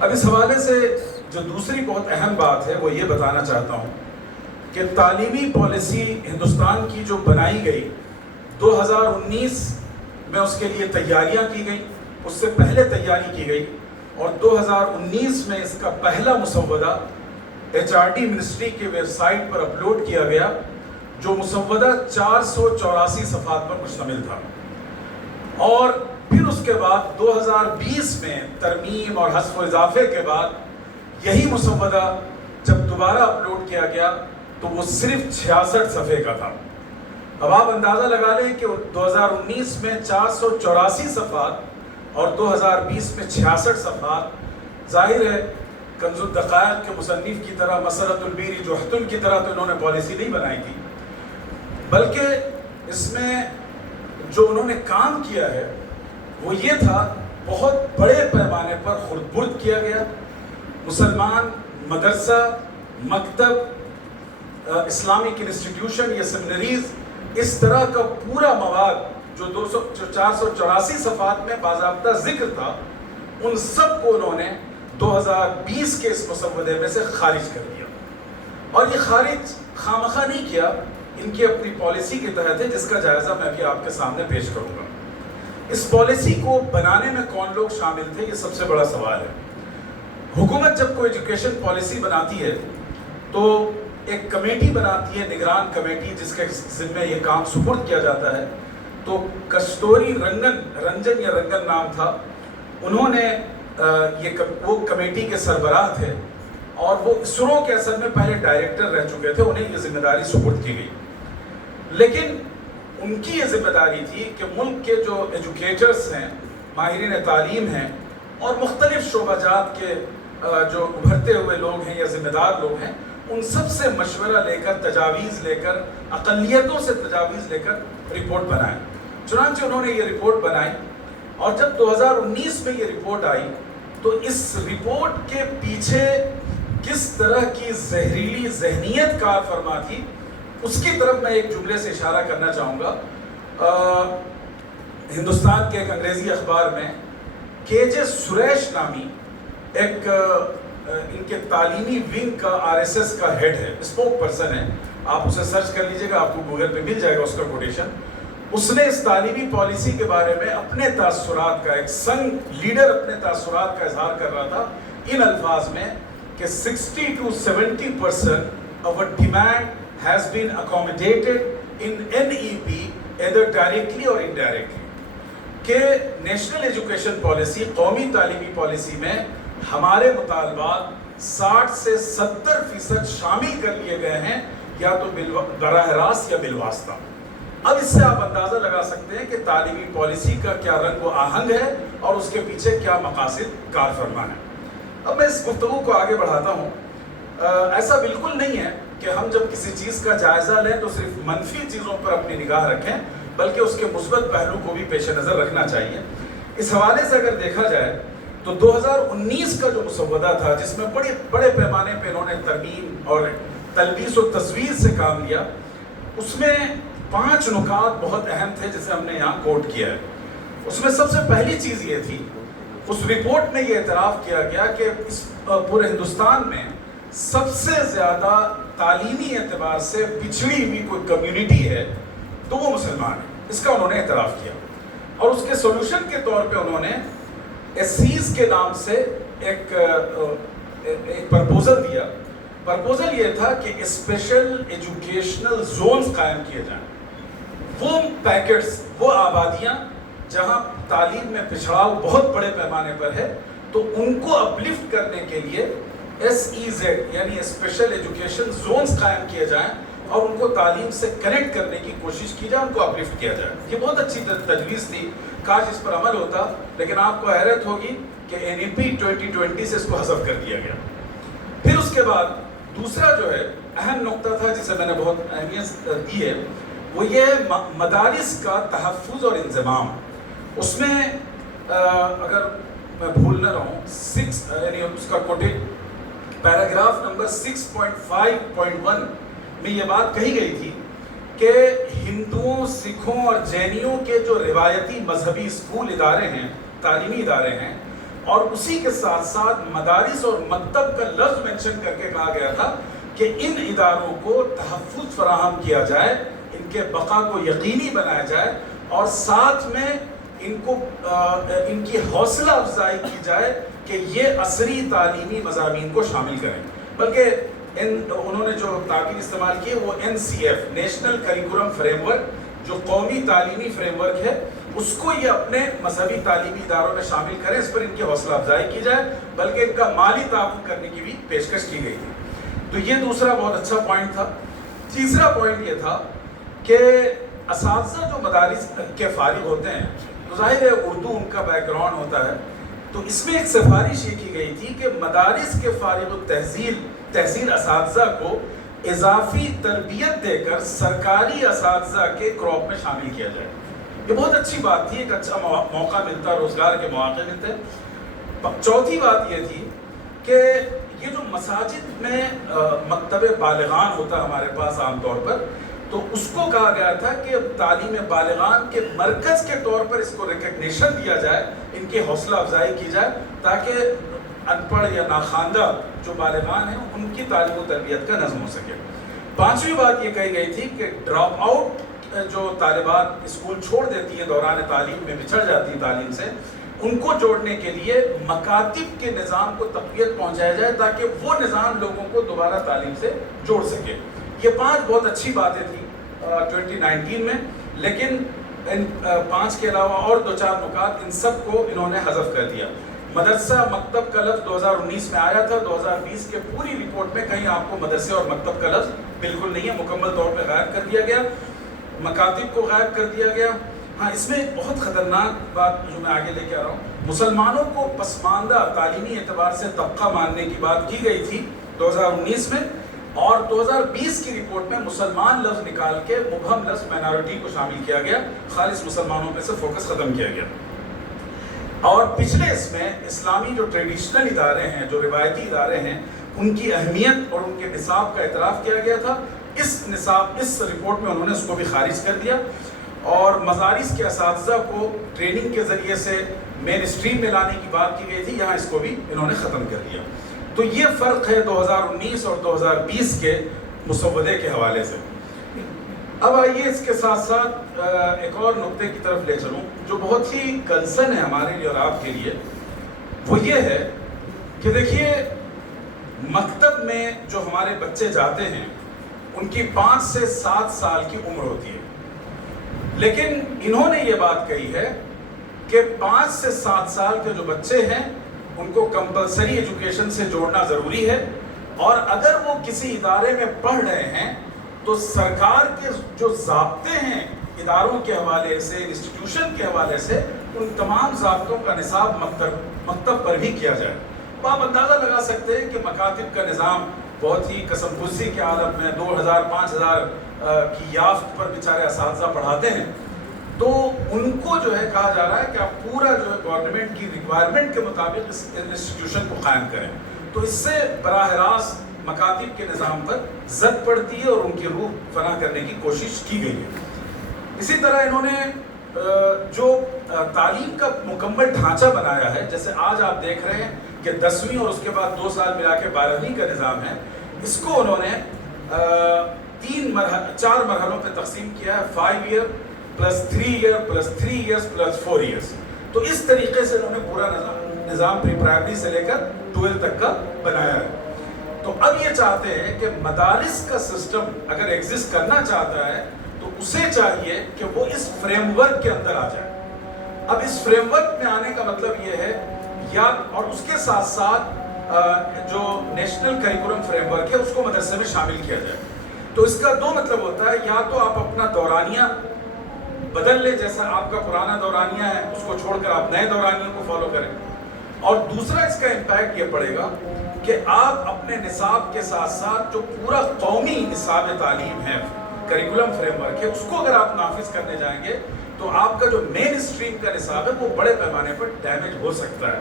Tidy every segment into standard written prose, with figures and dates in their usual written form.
اب اس حوالے سے جو دوسری بہت اہم بات ہے وہ یہ بتانا چاہتا ہوں کہ تعلیمی پالیسی ہندوستان کی جو بنائی گئی 2019 میں اس کے لیے تیاریاں کی گئی، اس سے پہلے تیاری کی گئی، اور 2019 میں اس کا پہلا مسودہ HRD منسٹری کی ویب سائٹ پر اپلوڈ کیا گیا، جو مسودہ 484 صفحات پر مشتمل تھا۔ اور پھر اس کے بعد 2020 میں ترمیم اور حذف و اضافے کے بعد یہی مسودہ جب دوبارہ اپلوڈ کیا گیا تو وہ صرف 66 صفحے کا تھا۔ اب آپ اندازہ لگا لیں کہ 2019 میں 484 صفحات اور 2020 میں 66 صفحات، ظاہر ہے کنز الدقائق کے مصنف کی طرح، مسرۃ البیر جوہتن کی طرح تو انہوں نے پالیسی نہیں بنائی تھی، بلکہ اس میں جو انہوں نے کام کیا ہے وہ یہ تھا، بہت بڑے پیمانے پر خرد برد کیا گیا۔ مسلمان مدرسہ، مکتب، اسلامک انسٹیٹیوشن یا سیمنریز، اس طرح کا پورا مواد جو 484 صفحات میں باضابطہ ذکر تھا، ان سب کو انہوں نے 2020 کے اس مسودے میں سے خارج کر دیا۔ اور یہ خارج خامخواہ نہیں کیا، ان کی اپنی پالیسی کے تحت ہے، جس کا جائزہ میں ابھی آپ کے سامنے پیش کروں گا۔ اس پالیسی کو بنانے میں کون لوگ شامل تھے، یہ سب سے بڑا سوال ہے۔ حکومت جب کوئی ایجوکیشن پالیسی بناتی ہے تو ایک کمیٹی بناتی ہے، نگران کمیٹی، جس کے ذمہ یہ کام سپرد کیا جاتا ہے۔ تو کستوری رنجن یا رنگن نام تھا، انہوں نے وہ کمیٹی کے سربراہ تھے، اور وہ اسرو کے اصل میں پہلے ڈائریکٹر رہ چکے تھے، انہیں یہ ذمہ داری سپرد کی گئی۔ لیکن ان کی یہ ذمہ داری تھی کہ ملک کے جو ایجوکیٹرز ہیں، ماہرین تعلیم ہیں، اور مختلف شعبہ جات کے جو ابھرتے ہوئے لوگ ہیں یا ذمہ دار لوگ ہیں، ان سب سے مشورہ لے کر، تجاویز لے کر، اقلیتوں سے تجاویز لے کر رپورٹ بنائیں۔ چنانچہ انہوں نے یہ رپورٹ بنائی، اور جب 2019 میں یہ رپورٹ آئی تو اس رپورٹ کے پیچھے کس طرح کی زہریلی ذہنیت کار فرما تھی، اس کی طرف میں ایک جملے سے اشارہ کرنا چاہوں گا۔ ہندوستان کے ایک انگریزی اخبار میں KJ سریش نامی ایک ان کے تعلیمی ونگ کا RSS کا ہیڈ ہے، اسپوک پرسن ہے، آپ اسے سرچ کر لیجئے گا، آپ کو گوگل پہ مل جائے گا اس کا کوٹیشن۔ اس نے اس تعلیمی پالیسی کے بارے میں اپنے تاثرات کا، ایک سنگ لیڈر اپنے تاثرات کا اظہار کر رہا تھا ان الفاظ میں کہ 60 to 70% of our demand has been accommodated in NEP either directly or indirectly، کہ نیشنل ایجوکیشن پالیسی، قومی تعلیمی پالیسی میں ہمارے مطالبات 60 سے 70% شامل کر لیے گئے ہیں، یا تو براہ راست یا بالواسطہ۔ اب اس سے آپ اندازہ لگا سکتے ہیں کہ تعلیمی پالیسی کا کیا رنگ و آہنگ ہے اور اس کے پیچھے کیا مقاصد کار فرما ہے۔ اب میں اس گفتگو کو آگے بڑھاتا ہوں۔ ایسا بالکل نہیں ہے کہ ہم جب کسی چیز کا جائزہ لیں تو صرف منفی چیزوں پر اپنی نگاہ رکھیں، بلکہ اس کے مثبت پہلو کو بھی پیش نظر رکھنا چاہیے۔ اس حوالے سے اگر دیکھا جائے تو 2019 کا جو مسودہ تھا، جس میں بڑے پیمانے پہ انہوں نے ترمیم اور تلبیس و تزویر سے کام لیا، اس میں 5 نکات بہت اہم تھے جسے ہم نے یہاں کوٹ کیا ہے۔ اس میں سب سے پہلی چیز یہ تھی، اس رپورٹ میں یہ اعتراف کیا گیا کہ اس پورے ہندوستان میں سب سے زیادہ تعلیمی اعتبار سے پچھڑی ہوئی کوئی کمیونٹی ہے تو وہ مسلمان ہے، اس کا انہوں نے اعتراف کیا۔ اور اس کے سولوشن کے طور پہ انہوں نے SCs کے نام سے ایک پرپوزل دیا۔ پرپوزل یہ تھا کہ اسپیشل ایجوکیشنل زونز قائم کیے جائیں، وہ پیکٹس، وہ آبادیاں جہاں تعلیم میں پچھڑاؤ بہت بڑے پیمانے پر ہے، تو ان کو اپلفٹ کرنے کے لیے SEZ یعنی اسپیشل ایجوکیشن زونز قائم کیے جائیں، اور ان کو تعلیم سے کنیکٹ کرنے کی کوشش کی جائے، ان کو اپلفٹ کیا جائے۔ یہ بہت اچھی تجویز تھی، کاش اس پر عمل ہوتا، لیکن آپ کو حیرت ہوگی کہ NEP 2020 سے اس کو حذف کر دیا گیا۔ پھر اس کے بعد دوسرا جو ہے اہم نقطہ تھا جسے میں نے بہت اہمیت دی ہے، وہ یہ ہے مدارس کا تحفظ اور انضمام۔ اس میں اگر میں بھول نہ رہوں، یعنی اس کا پیراگراف نمبر 6.5.1 میں یہ بات کہی گئی تھی کہ ہندوؤں، سکھوں اور جینیوں کے جو روایتی مذہبی اسکول ادارے ہیں، تعلیمی ادارے ہیں، اور اسی کے ساتھ ساتھ مدارس اور مکتب کا لفظ مینشن کر کے کہا گیا تھا کہ ان اداروں کو تحفظ فراہم کیا جائے، ان کے بقا کو یقینی بنایا جائے، اور ساتھ میں ان کی حوصلہ افزائی کی جائے کہ یہ عصری تعلیمی مضامین کو شامل کریں۔ بلکہ انہوں نے جو تعبیر استعمال کی ہے وہ NCF national curriculum frame work, جو قومی تعلیمی فریم ورک ہے، اس کو یہ اپنے مذہبی تعلیمی اداروں میں شامل کریں، اس پر ان کی حوصلہ افزائی کی جائے، بلکہ ان کا مالی تعاون کرنے کی بھی پیشکش کی گئی تھی۔ تو یہ دوسرا بہت اچھا پوائنٹ تھا۔ تیسرا پوائنٹ یہ تھا کہ اساتذہ جو مدارس کے فارغ ہوتے ہیں تو ظاہر ہے اردو ان کا بیک گراؤنڈ ہوتا ہے، تو اس میں ایک سفارش یہ کی گئی تھی کہ مدارس کے فارغ التحصیل اساتذہ کو اضافی تربیت دے کر سرکاری اساتذہ کے کراپ میں شامل کیا جائے۔ یہ بہت اچھی بات تھی، ایک اچھا موقع ملتا، روزگار کے مواقع ملتے۔ چوتھی بات یہ تھی کہ یہ جو مساجد میں مکتب بالغان ہوتا ہمارے پاس عام طور پر، تو اس کو کہا گیا تھا کہ تعلیم بالغان کے مرکز کے طور پر اس کو ریکگنیشن دیا جائے، ان کی حوصلہ افزائی کی جائے، تاکہ ان پڑھ یا ناخواندہ جو بالغان ہیں ان کی تعلیم و تربیت کا نظم ہو سکے۔ پانچویں بات یہ کہی گئی تھی کہ ڈراپ آؤٹ جو طالبات اسکول چھوڑ دیتی ہیں، دوران تعلیم میں بچھڑ جاتی ہیں تعلیم سے، ان کو جوڑنے کے لیے مکاتب کے نظام کو تقویت پہنچایا جائے تاکہ وہ نظام لوگوں کو دوبارہ تعلیم سے جوڑ سکے۔ یہ 5 بہت اچھی باتیں تھیں 2019 میں، لیکن ان 5 کے علاوہ اور 2-4 نکات ان سب کو انہوں نے حذف کر دیا۔ مدرسہ مکتب کا لفظ 2019 میں آیا تھا، 2020 کے پوری رپورٹ میں کہیں آپ کو مدرسے اور مکتب کا لفظ بالکل نہیں ہے، مکمل طور پہ غائب کر دیا گیا، مکاتب کو غائب کر دیا گیا۔ ہاں، اس میں ایک بہت خطرناک بات جو میں آگے لے کے آ رہا ہوں، مسلمانوں کو پسماندہ تعلیمی اعتبار سے طبقہ ماننے کی بات کی گئی تھی 2019 میں، اور 2020 کی رپورٹ میں مسلمان لفظ نکال کے مبہم لفظ مائنورٹی کو شامل کیا گیا، خالص مسلمانوں میں سے فوکس ختم کیا گیا۔ اور پچھلے اس میں اسلامی جو ٹریڈیشنل ادارے ہیں، جو روایتی ادارے ہیں، ان کی اہمیت اور ان کے نصاب کا اعتراف کیا گیا تھا۔ اس رپورٹ میں انہوں نے اس کو بھی خارج کر دیا، اور مدارس کے اساتذہ کو ٹریننگ کے ذریعے سے مین اسٹریم میں لانے کی بات کی گئی تھی، یہاں اس کو بھی انہوں نے ختم کر دیا۔ تو یہ فرق ہے 2019 اور 2020 کے مسودے کے حوالے سے۔ اب آئیے اس کے ساتھ ساتھ ایک اور نقطے کی طرف لے چلوں جو بہت ہی کنسرن ہے ہمارے لیے اور آپ کے لیے، وہ یہ ہے کہ دیکھیے مکتب میں جو ہمارے بچے جاتے ہیں ان کی 5 سے 7 سال کی عمر ہوتی ہے، لیکن انہوں نے یہ بات کہی ہے کہ 5 سے 7 سال کے جو بچے ہیں ان کو کمپلسری ایجوکیشن سے جوڑنا ضروری ہے، اور اگر وہ کسی ادارے میں پڑھ رہے ہیں تو سرکار کے جو ضابطے ہیں اداروں کے حوالے سے، انسٹیٹیوشن کے حوالے سے، ان تمام ضابطوں کا نصاب مکتب پر بھی کیا جائے۔ تو آپ اندازہ لگا سکتے ہیں کہ مکاتب کا نظام بہت ہی قسم پرسی کے عالم میں 2000-5000 کی یافت پر بیچارے اساتذہ پڑھاتے ہیں، تو ان کو جو ہے کہا جا رہا ہے کہ آپ پورا جو ہے گورنمنٹ کی ریکوائرمنٹ کے مطابق اس انسٹیٹیوشن کو قائم کریں۔ تو اس سے براہ راست مکاتب کے نظام پر زد پڑتی ہے اور ان کی روح فنا کرنے کی کوشش کی گئی ہے۔ اسی طرح انہوں نے جو تعلیم کا مکمل ڈھانچہ بنایا ہے، جیسے آج آپ دیکھ رہے ہیں کہ 10ویں اور اس کے بعد 2 سال ملا کے 12ویں کا نظام ہے، اس کو انہوں نے 4 مرحلوں پہ تقسیم کیا ہے، 5 year plus 3 year plus 3 years plus 4 years. تو اس طریقے سے انہوں نے پورا نظام پری پرائمری سے لے کر 12 تک کا بنایا ہے۔ تو اب یہ چاہتے ہیں کہ مدارس کا سسٹم اگر ایگزسٹ کرنا چاہتا ہے تو اسے چاہیے کہ وہ اس فریم ورک کے اندر آ جائے۔ اب اس فریم ورک میں آنے کا مطلب یہ ہے اور اس کے ساتھ ساتھ جو نیشنل کریکولم فریم ورک ہے اس کو مدرسے میں شامل کیا جائے۔ تو اس کا 2 مطلب ہوتا ہے، یا تو آپ اپنا دورانیہ بدل لیں، جیسا آپ کا پرانا دورانیہ ہے اس کو چھوڑ کر آپ نئے دورانیوں کو فالو کریں، اور دوسرا اس کا امپیکٹ یہ پڑے گا کہ آپ اپنے نصاب کے ساتھ ساتھ جو پورا قومی نصاب تعلیم ہے، کریکولم فریم ورک ہے، اس کو اگر آپ نافذ کرنے جائیں گے تو آپ کا جو مین اسٹریم کا نصاب ہے وہ بڑے پیمانے پر ڈیمیج ہو سکتا ہے۔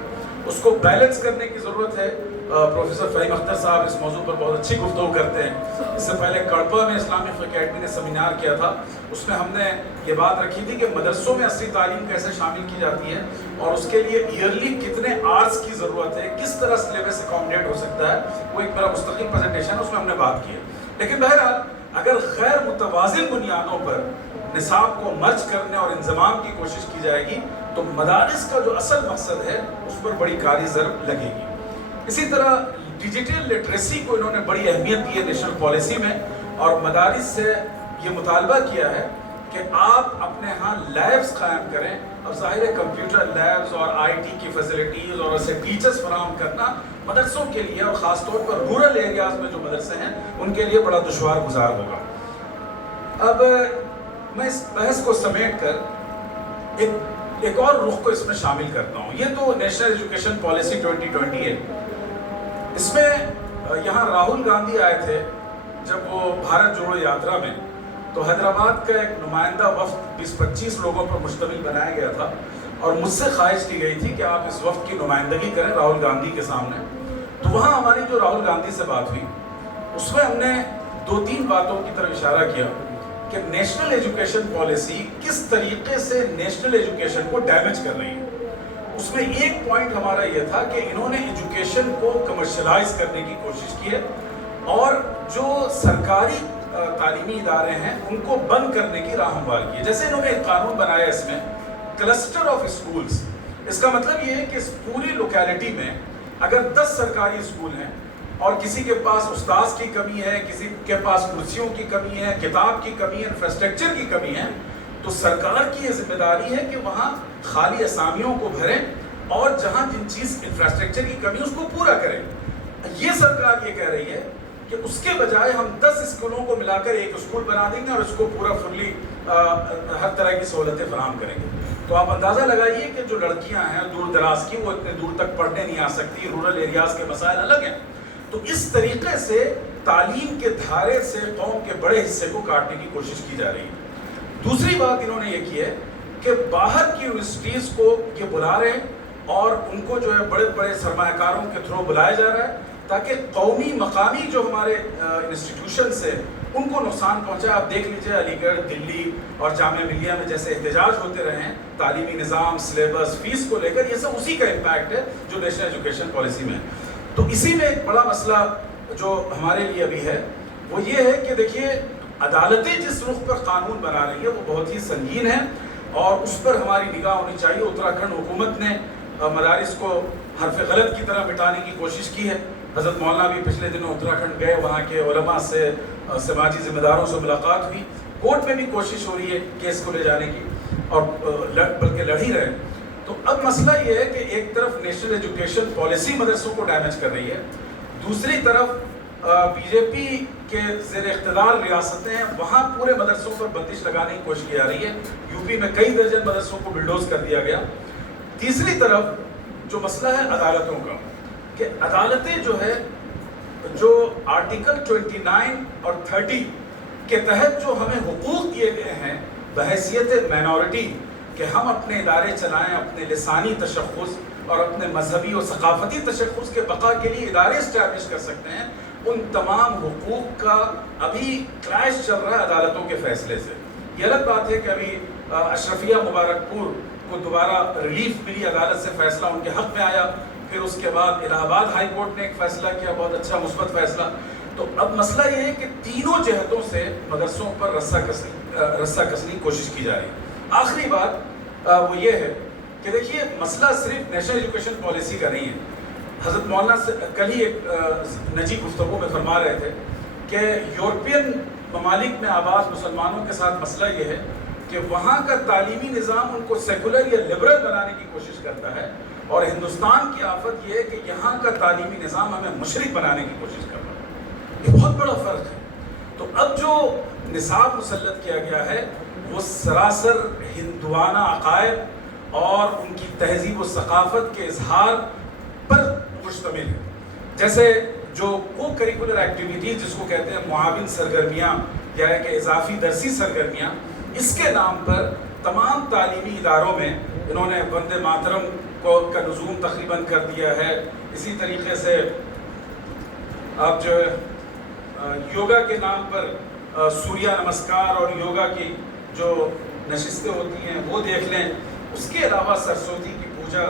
اس کو بیلنس کرنے کی ضرورت ہے. پروفیسر فہیم اختر صاحب اس موضوع پر بہت اچھی گفتگو کرتے ہیں. اس سے پہلے کڑپا میں اسلامک اکیڈمی نے سیمینار کیا تھا, اس میں ہم نے یہ بات رکھی تھی کہ مدرسوں میں عصری تعلیم کیسے شامل کی جاتی ہے اور اس کے لیے ایئرلی کتنے آرٹس کی ضرورت ہے, کس طرح سلیبس اکاموڈیٹ ہو سکتا ہے. وہ ایک میرا مستقل پریزنٹیشن ہے, اس میں ہم نے بات کی ہے. لیکن بہرحال اگر غیر متوازن بنیادوں پر نصاب کو مرج کرنے اور انضمام کی کوشش کی جائے گی تو مدارس کا جو اصل مقصد ہے اس پر بڑی کاری ضرب لگے گی. اسی طرح ڈیجیٹل لٹریسی کو انہوں نے بڑی اہمیت دی ہے نیشنل پالیسی میں, اور مدارس سے یہ مطالبہ کیا ہے کہ آپ اپنے ہاں لیبس قائم کریں. اب ظاہر ہے کمپیوٹر لیبس اور آئی ٹی کی فیسلٹیز اور اسے ٹیچرز فراہم کرنا مدرسوں کے لیے اور خاص طور پر رورل ایریاز میں جو مدرسے ہیں ان کے لیے بڑا دشوار گزار ہوگا. اب میں اس بحث کو سمیٹ کر ایک اور رخ کو اس میں شامل کرتا ہوں. یہ تو نیشنل ایجوکیشن پالیسی 2020 ہے. اس میں یہاں راہل گاندھی آئے تھے جب وہ بھارت جوڑو یاترا میں, تو حیدرآباد کا ایک نمائندہ وفد 20-25 لوگوں پر مشتمل بنایا گیا تھا اور مجھ سے خواہش کی گئی تھی کہ آپ اس وفد کی نمائندگی کریں راہل گاندھی کے سامنے. تو وہاں ہماری جو راہل گاندھی سے بات ہوئی اس میں ہم نے 2-3 باتوں کی طرف اشارہ کیا کہ نیشنل ایجوکیشن پالیسی کس طریقے سے نیشنل ایجوکیشن کو ڈیمیج کر رہی ہے. اس میں ایک پوائنٹ ہمارا یہ تھا کہ انہوں نے ایجوکیشن کو کمرشلائز کرنے کی کوشش کی ہے اور جو سرکاری تعلیمی ادارے ہیں ان کو بند کرنے کی راہ ہموار کی ہے. جیسے انہوں نے ایک قانون بنایا اس میں کلسٹر آف اسکولز. اس کا مطلب یہ ہے کہ اس پوری لوکیلٹی میں اگر 10 سرکاری اسکول ہیں اور کسی کے پاس استاذ کی کمی ہے, کسی کے پاس کرسیوں کی کمی ہے, کتاب کی کمی ہے, انفراسٹرکچر کی کمی ہے, تو سرکار کی یہ ذمہ داری ہے کہ وہاں خالی اسامیوں کو بھریں اور جہاں جن چیز انفراسٹرکچر کی کمی اس کو پورا کریں. یہ سرکار یہ کہہ رہی ہے کہ اس کے بجائے ہم 10 اسکولوں کو ملا کر ایک اسکول بنا دیں گے اور اس کو پورا فلی ہر طرح کی سہولتیں فراہم کریں گے. تو آپ اندازہ لگائیے کہ جو لڑکیاں ہیں دور دراز کی وہ اتنے دور تک پڑھنے نہیں آ سکتی, رورل ایریاز کے مسائل الگ ہیں. تو اس طریقے سے تعلیم کے دھارے سے قوم کے بڑے حصے کو کاٹنے کی کوشش کی جا رہی ہے. دوسری بات انہوں نے یہ کی ہے کہ باہر کی یونیورسٹیز کو یہ بلا رہے ہیں اور ان کو جو ہے بڑے بڑے سرمایہ کاروں کے تھرو بلایا جا رہا ہے تاکہ قومی مقامی جو ہمارے انسٹیٹیوشنس ہیں ان کو نقصان پہنچا. آپ دیکھ لیجئے علی گڑھ, دلی اور جامعہ ملیہ میں جیسے احتجاج ہوتے رہے ہیں تعلیمی نظام, سلیبس, فیس کو لے کر, یہ سب اسی کا امپیکٹ ہے جو نیشنل ایجوکیشن پالیسی میں ہے. تو اسی میں ایک بڑا مسئلہ جو ہمارے لیے ابھی ہے وہ یہ ہے کہ دیکھیے عدالتیں جس رخ پر قانون بنا رہی ہے وہ بہت ہی سنگین ہے اور اس پر ہماری نگاہ ہونی چاہیے. اتراکھنڈ حکومت نے مدارس کو حرف غلط کی طرح مٹانے کی کوشش کی ہے. حضرت مولانا بھی پچھلے دنوں اتراکھنڈ گئے, وہاں کے علماء سے, سماجی ذمہ داروں سے ملاقات ہوئی. کورٹ میں بھی کوشش ہو رہی ہے کیس کو لے جانے کی اور بلکہ لڑ ہی رہے. تو اب مسئلہ یہ ہے کہ ایک طرف نیشنل ایجوکیشن پالیسی مدرسوں کو ڈیمیج کر رہی ہے, دوسری طرف بی جے پی کے زیر اقتدار ریاستیں ہیں وہاں پورے مدرسوں پر بندش لگانے کی کوشش کی جا رہی ہے. یو پی میں کئی درجن مدرسوں کو بلڈوز کر دیا گیا. تیسری طرف جو مسئلہ ہے عدالتوں کا کہ عدالتیں جو ہے جو آرٹیکل 29 اور 30 کے تحت جو ہمیں حقوق دیے گئے ہیں بحیثیت مائنورٹی کہ ہم اپنے ادارے چلائیں, اپنے لسانی تشخص اور اپنے مذہبی اور ثقافتی تشخص کے بقا کے لیے ادارے اسٹیبلش کر سکتے ہیں, ان تمام حقوق کا ابھی کلیش چل رہا ہے عدالتوں کے فیصلے سے. یہ الگ بات ہے کہ ابھی اشرفیہ مبارک پور کو دوبارہ ریلیف ملی, عدالت سے فیصلہ ان کے حق میں آیا, پھر اس کے بعد الہ آباد ہائی کورٹ نے ایک فیصلہ کیا, بہت اچھا مثبت فیصلہ. تو اب مسئلہ یہ ہے کہ تینوں جہتوں سے مدرسوں پر رسا کسنے کی کوشش کی جا رہی ہے. آخری بات وہ یہ ہے کہ دیکھیے مسئلہ صرف نیشنل ایجوکیشن پالیسی کا نہیں ہے. حضرت مولانا سے کل ہی ایک نجی گفتگو میں فرما رہے تھے کہ یورپین ممالک میں آباد مسلمانوں کے ساتھ مسئلہ یہ ہے کہ وہاں کا تعلیمی نظام ان کو سیکولر یا لبرل بنانے کی کوشش کرتا ہے اور ہندوستان کی آفت یہ ہے کہ یہاں کا تعلیمی نظام ہمیں مشرق بنانے کی کوشش کر رہا ہے. یہ بہت بڑا فرق ہے. تو اب جو نصاب مسلط کیا گیا ہے وہ سراسر ہندوانہ عقائد اور ان کی تہذیب و ثقافت کے اظہار پر مشتمل ہے. جیسے جو کو کریکولر ایکٹیویٹیز جس کو کہتے ہیں معاون سرگرمیاں یا کہ اضافی درسی سرگرمیاں, اس کے نام پر تمام تعلیمی اداروں میں انہوں نے وندے ماترم کا لزوم تقریباً کر دیا ہے. اسی طریقے سے آپ جو ہے یوگا کے نام پر سوریہ نمسکار اور یوگا کی جو نشستیں ہوتی ہیں وہ دیکھ لیں. اس کے علاوہ سرسوتی کی پوجا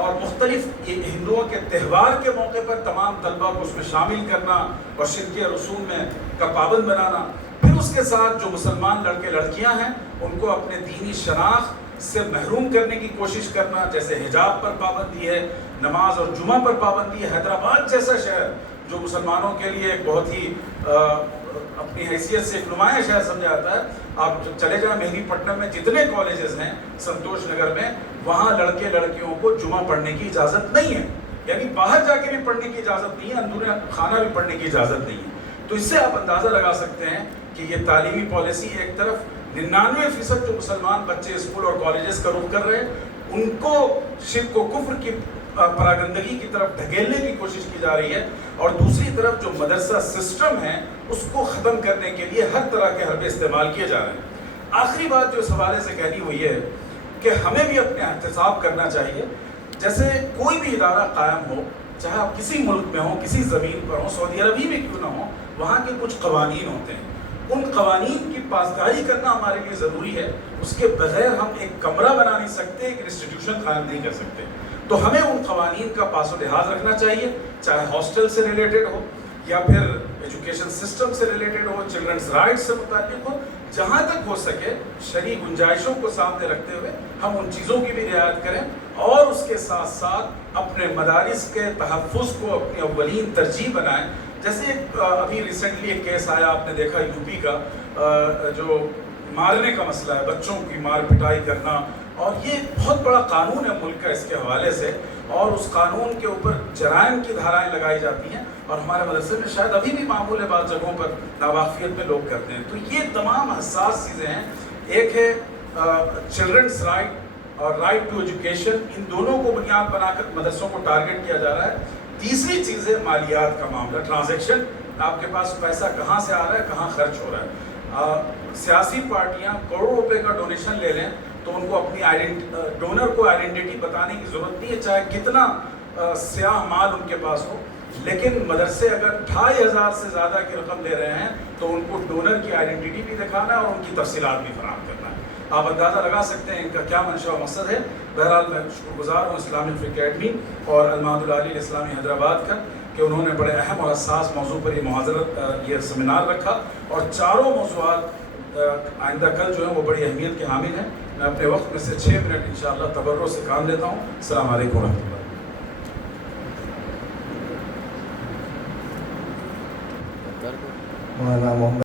اور مختلف ہندوؤں کے تہوار کے موقع پر تمام طلبہ کو اس میں شامل کرنا اور شرکیہ رسوم میں کا پابند بنانا. پھر اس کے ساتھ جو مسلمان لڑکے لڑکیاں ہیں ان کو اپنے دینی شناخت سے محروم کرنے کی کوشش کرنا، جیسے حجاب پر پابندی ہے، نماز اور جمعہ پر پابندی ہے. حیدرآباد جیسا شہر جو مسلمانوں کے لیے ایک بہت ہی اپنی حیثیت سے ایک نمایاں شہر سمجھا جاتا ہے. آپ چلے جائیں مہدی پٹنم میں جتنے کالجز ہیں سنتوش نگر میں، وہاں لڑکے لڑکیوں کو جمعہ پڑھنے کی اجازت نہیں ہے. یعنی باہر جا کے بھی پڑھنے کی اجازت نہیں ہے، اندر خانہ بھی پڑھنے کی اجازت نہیں ہے. تو اس سے آپ اندازہ لگا سکتے ہیں کہ یہ تعلیمی پالیسی ایک طرف 99% جو مسلمان بچے اسکول اور کالجز کا رخ کر رہے ہیں ان کو شرک و کفر کی پراگندگی کی طرف ڈھکیلنے کی کوشش کی جا رہی ہے، اور دوسری طرف جو مدرسہ سسٹم ہے اس کو ختم کرنے کے لیے ہر طرح کے حربے استعمال کیے جا رہے ہیں. آخری بات جو اس حوالے سے کہنی ہوئی ہے کہ ہمیں بھی اپنے احتساب کرنا چاہیے. جیسے کوئی بھی ادارہ قائم ہو، چاہے آپ کسی ملک میں ہوں، کسی زمین پر ہوں، سعودی عربی میں کیوں نہ ہو، وہاں کے کچھ قوانین ہوتے ہیں. ان قوانین کی پاسداری کرنا ہمارے لیے ضروری ہے. اس کے بغیر ہم ایک کمرہ بنا نہیں سکتے، ایک انسٹیٹیوشن قائم نہیں کر سکتے. تو ہمیں ان قوانین کا پاس و لحاظ رکھنا چاہیے، چاہے ہاسٹل سے ریلیٹڈ ہو یا پھر ایجوکیشن سسٹم سے ریلیٹڈ ہو، چلڈرنس رائٹس سے متعلق ہو. جہاں تک ہو سکے شرعی گنجائشوں کو سامنے رکھتے ہوئے ہم ان چیزوں کی بھی رعایت کریں، اور اس کے ساتھ ساتھ اپنے مدارس کے تحفظ کو اپنی اولین ترجیح بنائیں. جیسے ابھی ریسنٹلی ایک کیس آیا، آپ نے دیکھا یو پی کا، جو مارنے کا مسئلہ ہے، بچوں کی مار پٹائی کرنا، اور یہ بہت بڑا قانون ہے ملک کا اس کے حوالے سے، اور اس قانون کے اوپر جرائم کی دھارائیں لگائی جاتی ہیں، اور ہمارے مدرسے میں شاید ابھی بھی معمول ہے، بعض جگہوں پر ناواقفیت میں لوگ کرتے ہیں. تو یہ تمام حساس چیزیں ہیں. ایک ہے چلڈرنس رائٹ اور رائٹ ٹو ایجوکیشن، ان دونوں کو بنیاد بنا کر مدرسوں کو ٹارگٹ کیا جا رہا ہے. تیسری چیز ہے مالیات کا معاملہ، ٹرانزیکشن. آپ کے پاس پیسہ کہاں سے آ رہا ہے، کہاں خرچ ہو رہا ہے. سیاسی پارٹیاں کروڑوں روپے کا ڈونیشن لے لیں تو ان کو اپنی ڈونر کو آئیڈینٹی بتانے کی ضرورت نہیں ہے، چاہے کتنا سیاہ مال ان کے پاس ہو. لیکن مدرسے اگر 2500 سے زیادہ کی رقم دے رہے ہیں تو ان کو ڈونر کی آئیڈینٹی بھی دکھانا ہے اور ان کی تفصیلات بھی فراہم کرنا ہے. آپ اندازہ لگا سکتے ہیں ان کا کیا منشا و مقصد ہے. بہرحال میں شکر گزار ہوں اسلامک اکیڈمی اور المعہد العالی الاسلامی حیدرآباد کا کہ انہوں نے بڑے اہم اور حساس موضوع پر یہ محاضرت، یہ سیمینار رکھا، اور چاروں موضوعات آئندہ کل جو ہیں وہ بڑی اہمیت کے حامل ہیں. میں اپنے وقت میں سے 6 منٹ انشاءاللہ تبرع سے کام لیتا ہوں. السلام علیکم ورحمۃ اللہ. مولانا محمد